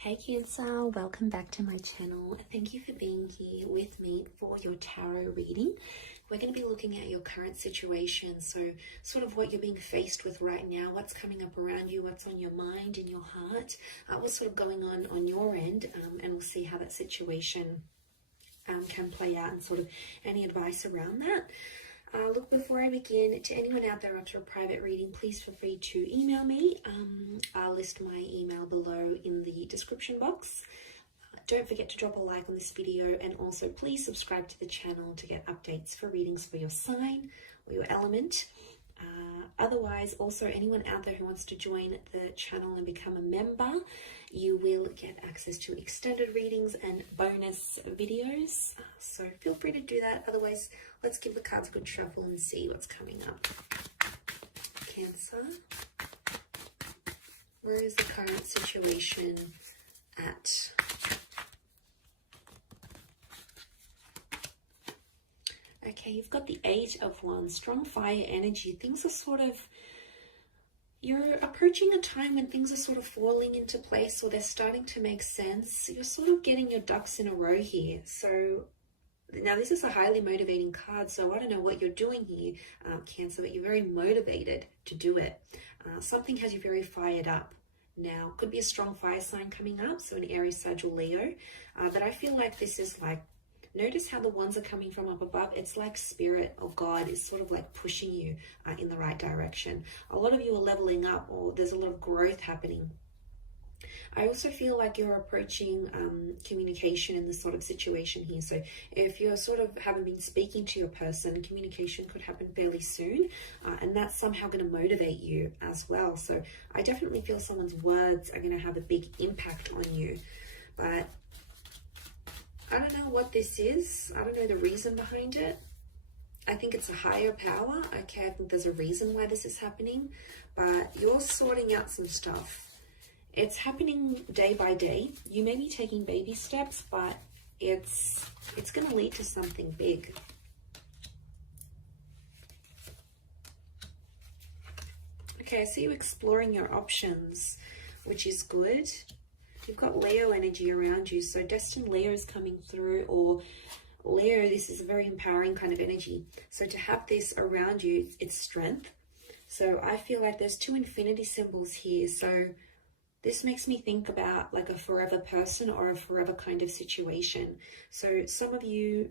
Hey Cancer, welcome back to my channel. Thank you for being here with me for your tarot reading. We're going to be looking at your current situation, so sort of what you're being faced with right now, what's coming up around you, what's on your mind, in your heart, what's sort of going on your end, and we'll see how that situation can play out and sort of any advice around that. Look, before I begin, to anyone out there after a private reading, please feel free to email me. I'll list my email below in the description box. Don't forget to drop a like on this video, and also please subscribe to the channel to get updates for readings for your sign or your element. Otherwise, also anyone out there who wants to join the channel and become a member, you will get access to extended readings and bonus videos. So feel free to do that. Otherwise, let's give the cards a good shuffle and see what's coming up. Cancer, where is the current situation at? Okay, you've got the Eight of Wands, strong fire energy. Things are sort of, you're approaching a time when things are sort of falling into place, or they're starting to make sense. You're sort of getting your ducks in a row here. So now this is a highly motivating card, so I don't know what you're doing here, Cancer, but you're very motivated to do it. Something has you very fired up. Now, could be a strong fire sign coming up, so an Aries, Sag, or Leo. But I feel like this is like, notice how the ones are coming from up above. It's like Spirit or God is sort of like pushing you in the right direction. A lot of you are leveling up, or there's a lot of growth happening. I also feel like you're approaching communication in this sort of situation here. So if you're sort of haven't been speaking to your person, communication could happen fairly soon, and that's somehow going to motivate you as well. So I definitely feel someone's words are going to have a big impact on you. But I don't know what this is. I don't know the reason behind it. I think it's a higher power. Okay, I think there's a reason why this is happening, but you're sorting out some stuff. It's happening day by day. You may be taking baby steps, but it's going to lead to something big. Okay, I see you exploring your options, which is good. You've got Leo energy around you, so destined Leo is coming through, or Leo, this is a very empowering kind of energy. So to have this around you, it's strength. So I feel like there's two infinity symbols here. So this makes me think about like a forever person or a forever kind of situation. So some of you,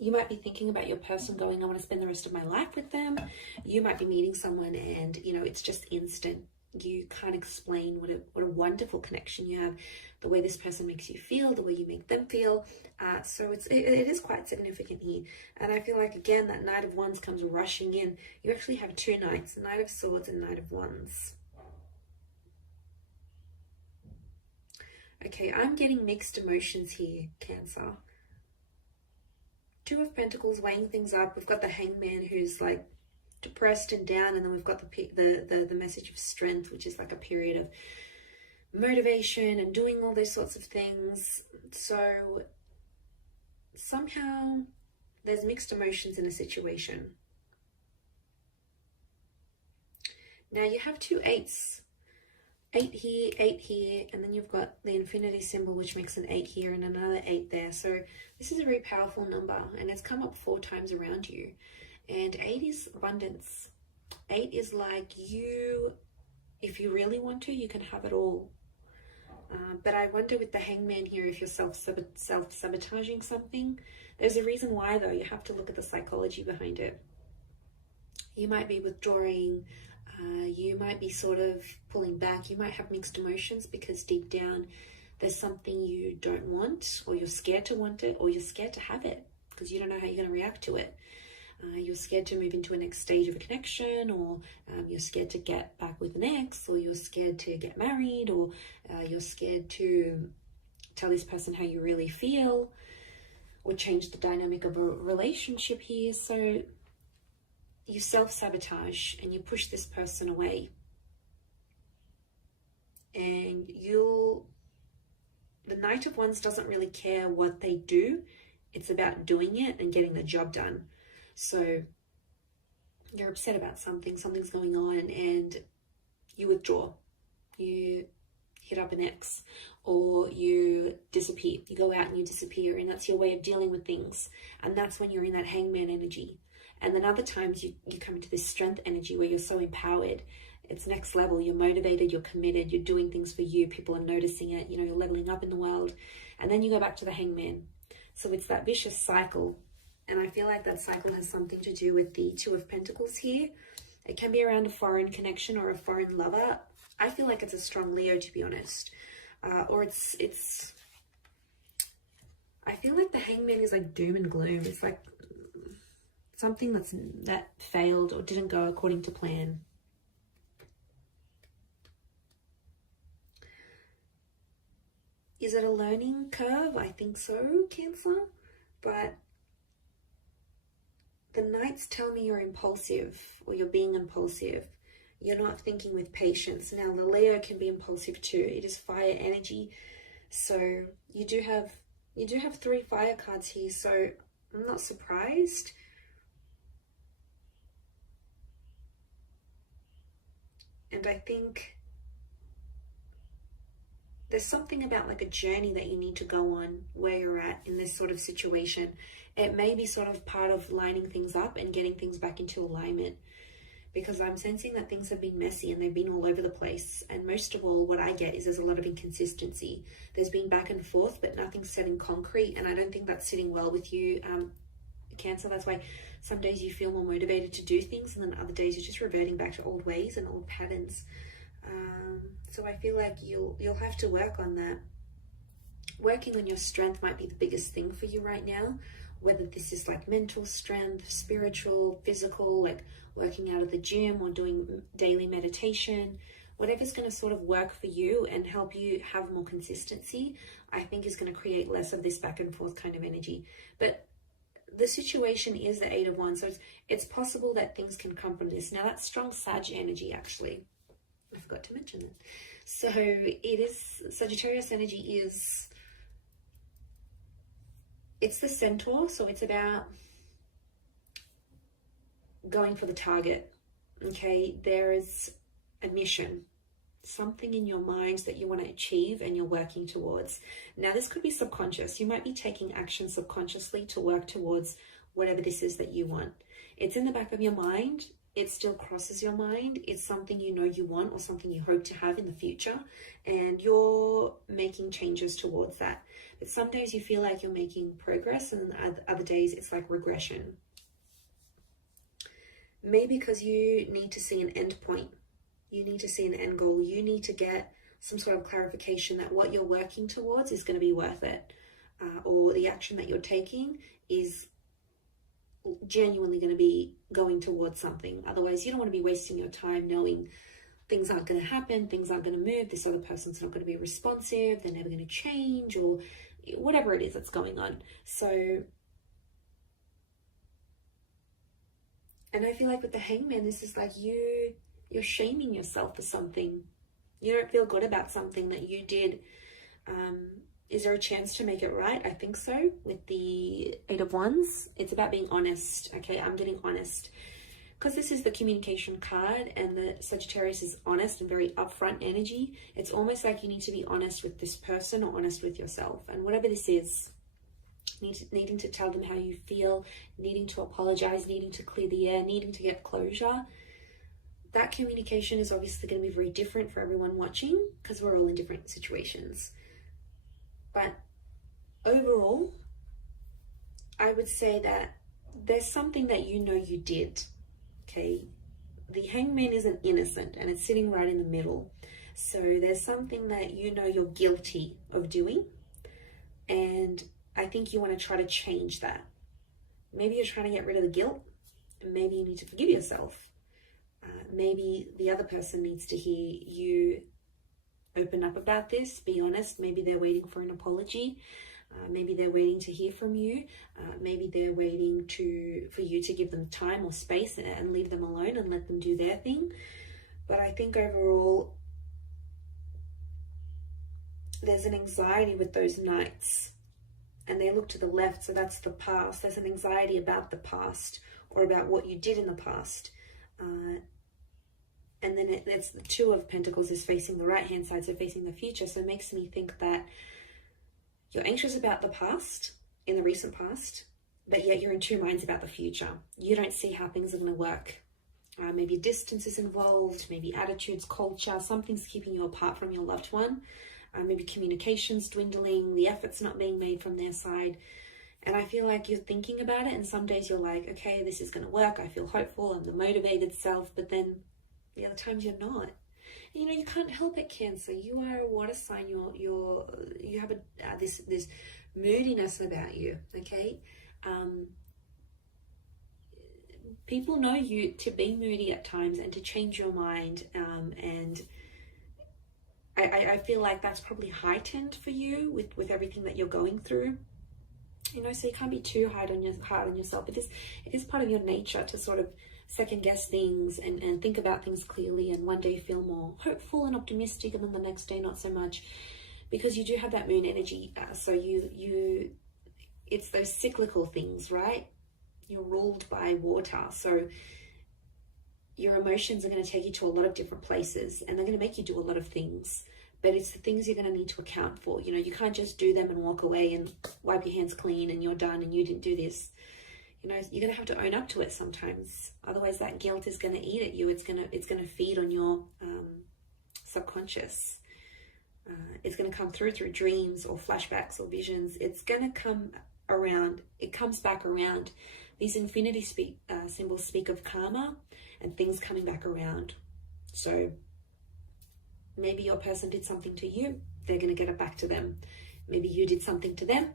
you might be thinking about your person going, I want to spend the rest of my life with them. You might be meeting someone and, you know, it's just instant. You can't explain what a wonderful connection you have, the way this person makes you feel, the way you make them feel. So it is quite significant here. And I feel like, again, that Knight of Wands comes rushing in. You actually have two Knights, Knight of Swords and Knight of Wands. Okay, I'm getting mixed emotions here, Cancer. Two of Pentacles weighing things up. We've got the Hangman who's like depressed and down, and then we've got the message of strength, which is like a period of motivation and doing all those sorts of things. So somehow there's mixed emotions in a situation. Now you have two eights, 8 here, and then you've got the infinity symbol, which makes an 8 here and another 8 there. So this is a very powerful number, and it's come up 4 times around you. And 8 is abundance. 8 is like you, if you really want to, you can have it all. But I wonder with the Hangman here, if you're self-sabotaging something. There's a reason why, though. You have to look at the psychology behind it. You might be withdrawing. You might be sort of pulling back. You might have mixed emotions because deep down there's something you don't want, or you're scared to want it, or you're scared to have it because you don't know how you're going to react to it. You're scared to move into a next stage of a connection, or you're scared to get back with an ex, or you're scared to get married, or you're scared to tell this person how you really feel, or change the dynamic of a relationship here. So you self-sabotage and you push this person away. And the Knight of Wands doesn't really care what they do. It's about doing it and getting the job done. So you're upset about something, something's going on, and you withdraw. You hit up an ex, or you disappear. You go out and you disappear, and that's your way of dealing with things. And that's when you're in that hangman energy. And then other times you come into this strength energy where you're so empowered. It's next level. You're motivated, you're committed, you're doing things for you. People are noticing it. You know, you're leveling up in the world. And then you go back to the hangman. So it's that vicious cycle. And I feel like that cycle has something to do with the Two of Pentacles here. It can be around a foreign connection or a foreign lover. I feel like it's a strong Leo, to be honest. Or it's I feel like the hangman is like doom and gloom. It's like something that failed or didn't go according to plan. Is it a learning curve? I think so, Cancer. But the Knights tell me you're impulsive, or you're being impulsive. You're not thinking with patience. Now, the Leo can be impulsive too. It is fire energy. So you do have 3 fire cards here. So I'm not surprised. And I think there's something about like a journey that you need to go on where you're at in this sort of situation. It may be sort of part of lining things up and getting things back into alignment, because I'm sensing that things have been messy and they've been all over the place. And most of all, what I get is there's a lot of inconsistency. There's been back and forth, but nothing's set in concrete. And I don't think that's sitting well with you, Cancer. That's why some days you feel more motivated to do things, and then other days you're just reverting back to old ways and old patterns. So I feel like you'll have to work on that. Working on your strength might be the biggest thing for you right now, whether this is like mental strength, spiritual, physical, like working out of the gym or doing daily meditation. Whatever's going to sort of work for you and help you have more consistency, I think is going to create less of this back and forth kind of energy. But the situation is the 8 of Wands, so it's possible that things can come from this. Now, that's strong Sag energy, actually. I forgot to mention that. So it is, Sagittarius energy is, it's the centaur, so it's about going for the target, okay? There is a mission, something in your mind that you want to achieve and you're working towards. Now, this could be subconscious. You might be taking action subconsciously to work towards whatever this is that you want. It's in the back of your mind. It still crosses your mind. It's something you know you want or something you hope to have in the future, and you're making changes towards that. But some days you feel like you're making progress, and other days it's like regression. Maybe because you need to see an end point. You need to see an end goal. You need to get some sort of clarification that what you're working towards is going to be worth it, or the action that you're taking is genuinely going to be going towards something. Otherwise, you don't want to be wasting your time knowing things aren't going to happen, things aren't going to move, this other person's not going to be responsive, they're never going to change, or whatever it is that's going on. So, and I feel like with the Hangman, this is like you're shaming yourself for something. You don't feel good about something that you did. Is there a chance to make it right? I think so. With the 8 of Wands, it's about being honest. Okay, I'm getting honest. Because this is the communication card, and the Sagittarius is honest and very upfront energy. It's almost like you need to be honest with this person or honest with yourself. And whatever this is, needing to tell them how you feel, needing to apologize, needing to clear the air, needing to get closure. That communication is obviously going to be very different for everyone watching, because we're all in different situations. But overall, I would say that there's something that you know you did, okay? The Hangman isn't innocent, and it's sitting right in the middle. So there's something that you know you're guilty of doing, and I think you want to try to change that. Maybe you're trying to get rid of the guilt, and maybe you need to forgive yourself. Maybe the other person needs to hear you open up about this, be honest. Maybe they're waiting for an apology. Maybe they're waiting to hear from you. Maybe they're waiting for you to give them time or space and leave them alone and let them do their thing. But I think overall, there's an anxiety with those Knights, and they look to the left, so that's the past. There's an anxiety about the past, or about what you did in the past. And then it's the Two of Pentacles is facing the right hand side, so facing the future. So it makes me think that you're anxious about the past, in the recent past, but yet you're in two minds about the future. You don't see how things are going to work. Maybe distance is involved, maybe attitudes, culture, something's keeping you apart from your loved one. Maybe communication's dwindling, the effort's not being made from their side. And I feel like you're thinking about it, and some days you're like, okay, this is going to work. I feel hopeful. I'm the motivated self. But then the other times you're not. You know, you can't help it, Cancer. You are a water sign. You have this moodiness about you. Okay. People know you to be moody at times and to change your mind. And I feel like that's probably heightened for you with everything that you're going through. You know, so you can't be too hard on yourself. It is part of your nature to sort of second guess things and think about things clearly, and one day feel more hopeful and optimistic, and then the next day not so much, because you do have that moon energy. So it's those cyclical things, right? You're ruled by water, so your emotions are going to take you to a lot of different places, and they're going to make you do a lot of things. But it's the things you're going to need to account for. You know, you can't just do them and walk away and wipe your hands clean and you're done and you didn't do this. You know, you're going to have to own up to it sometimes. Otherwise, that guilt is going to eat at you. It's going to feed on your subconscious. It's going to come through dreams or flashbacks or visions. It's going to come around. It comes back around. These infinity symbols speak of karma and things coming back around. So maybe your person did something to you, they're going to get it back to them. Maybe you did something to them,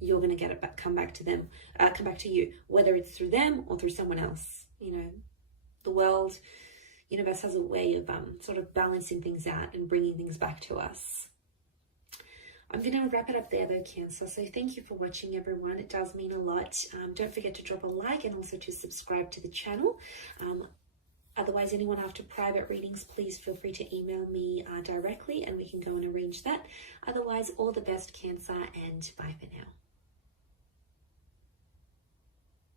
you're going to get it back, come back to you, whether it's through them or through someone else. You know, the world, universe has a way of sort of balancing things out and bringing things back to us. I'm going to wrap it up there though, Cancer. So thank you for watching, everyone. It does mean a lot. Don't forget to drop a like and also to subscribe to the channel. Otherwise, anyone after private readings, please feel free to email me directly and we can go and arrange that. Otherwise, all the best, Cancer, and bye for now.